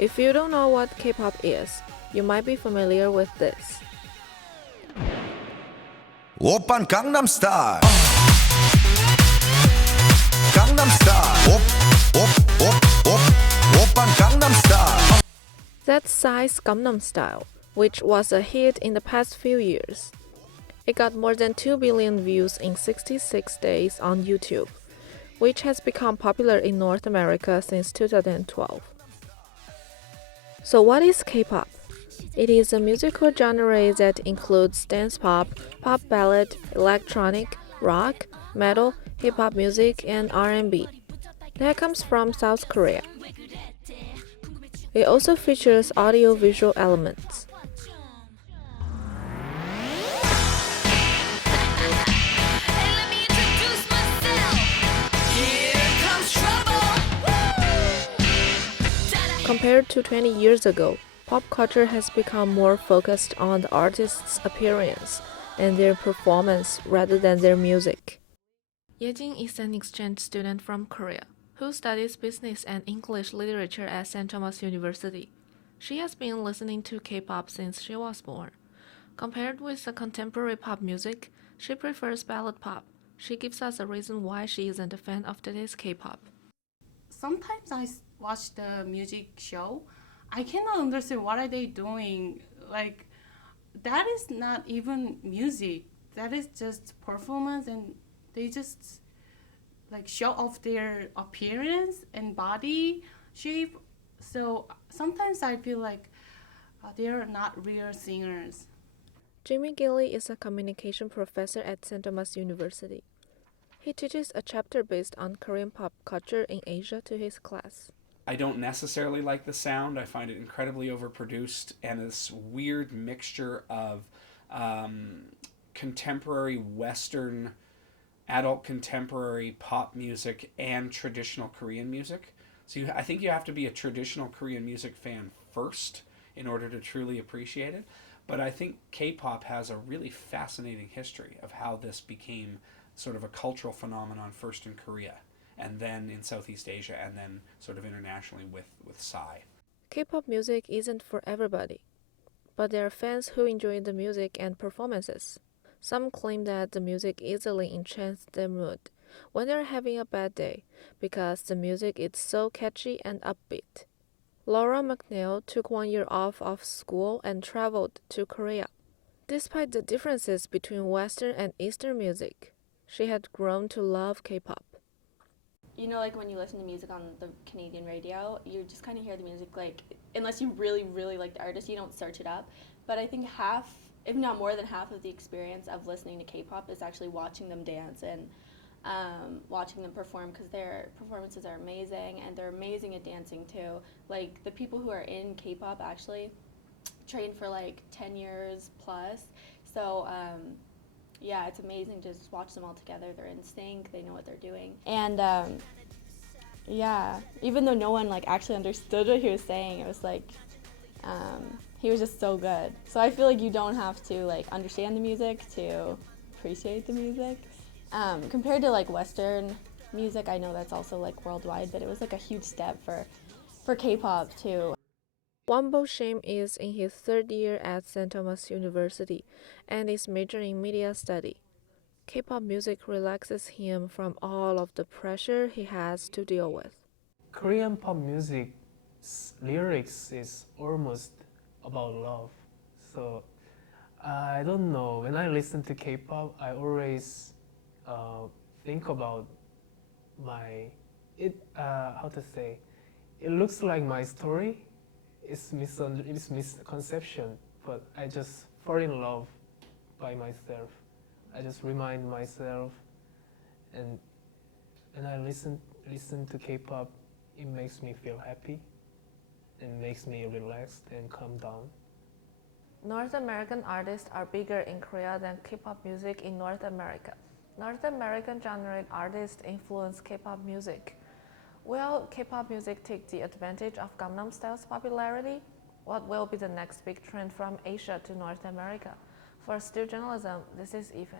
If you don't know what K-pop is, you might be familiar with this. 오빤 강남스타일 강남스타일 오빤 강남스타일 That's Psy's Gangnam Style, which was a hit in the past few years. It got more than 2 billion views in 66 days on YouTube, which has become popular in North America since 2012. So what is K-pop? It is a musical genre that includes dance pop, pop ballad, electronic, rock, metal, hip-hop music, and R&B. That comes from South Korea. It also features audio-visual elements. Compared to 20 years ago, pop culture has become more focused on the artist's appearance and their performance rather than their music. Yejin is an exchange student from Korea who studies business and English literature at St. Thomas University. She has been listening to K-pop since she was born. Compared with the contemporary pop music, she prefers ballad pop. She gives us a reason why she isn't a fan of today's K-pop. Sometimes watch the music show. I cannot understand what are they doing. Like, that is not even music. That is just performance, and they just like show off their appearance and body shape. So sometimes I feel like they are not real singers. Jimmy Gilly is a communication professor at St. Thomas University. He teaches a chapter based on Korean pop culture in Asia to his class. I don't necessarily like the sound. I find it incredibly overproduced and this weird mixture of contemporary Western, adult contemporary pop music and traditional Korean music. So I think you have to be a traditional Korean music fan first in order to truly appreciate it. But I think K-pop has a really fascinating history of how this became sort of a cultural phenomenon first in Korea and then in Southeast Asia and then sort of internationally with Psy. K-pop music isn't for everybody, but there are fans who enjoy the music and performances. Some claim that the music easily enchants their mood when they're having a bad day because the music is so catchy and upbeat. Laura McNeil took 1 year off of school and traveled to Korea. Despite the differences between Western and Eastern music, she had grown to love K-pop. You know, like when you listen to music on the Canadian radio, you just kind of hear the music, like, unless you really, really like the artist, you don't search it up. But I think half, if not more than half of the experience of listening to K-pop is actually watching them dance and watching them perform, because their performances are amazing and they're amazing at dancing too. Like, the people who are in K-pop actually train for like 10 years plus. So, yeah, it's amazing to just watch them all together. They're in sync, they know what they're doing. And yeah, even though no one like actually understood what he was saying, it was like, he was just so good. So I feel like you don't have to like understand the music to appreciate the music. Compared to like Western music, I know that's also like worldwide, but it was like a huge step for K-pop too. Wambo Shim is in his third year at St. Thomas University and is majoring in media study. K-pop music relaxes him from all of the pressure he has to deal with. Korean pop music's lyrics is almost about love. So I don't know, when I listen to K-pop, I always think about how to say, it looks like my story. It's misconception, but I just fall in love by myself. I just remind myself, and I listen to K-pop, it makes me feel happy and makes me relaxed and calm down. North American artists are bigger in Korea than K-pop music in North America. North American genre artists influence K-pop music. Will K-pop music take the advantage of Gangnam Style's popularity? What will be the next big trend from Asia to North America? For Still Journalism, this is Ethan.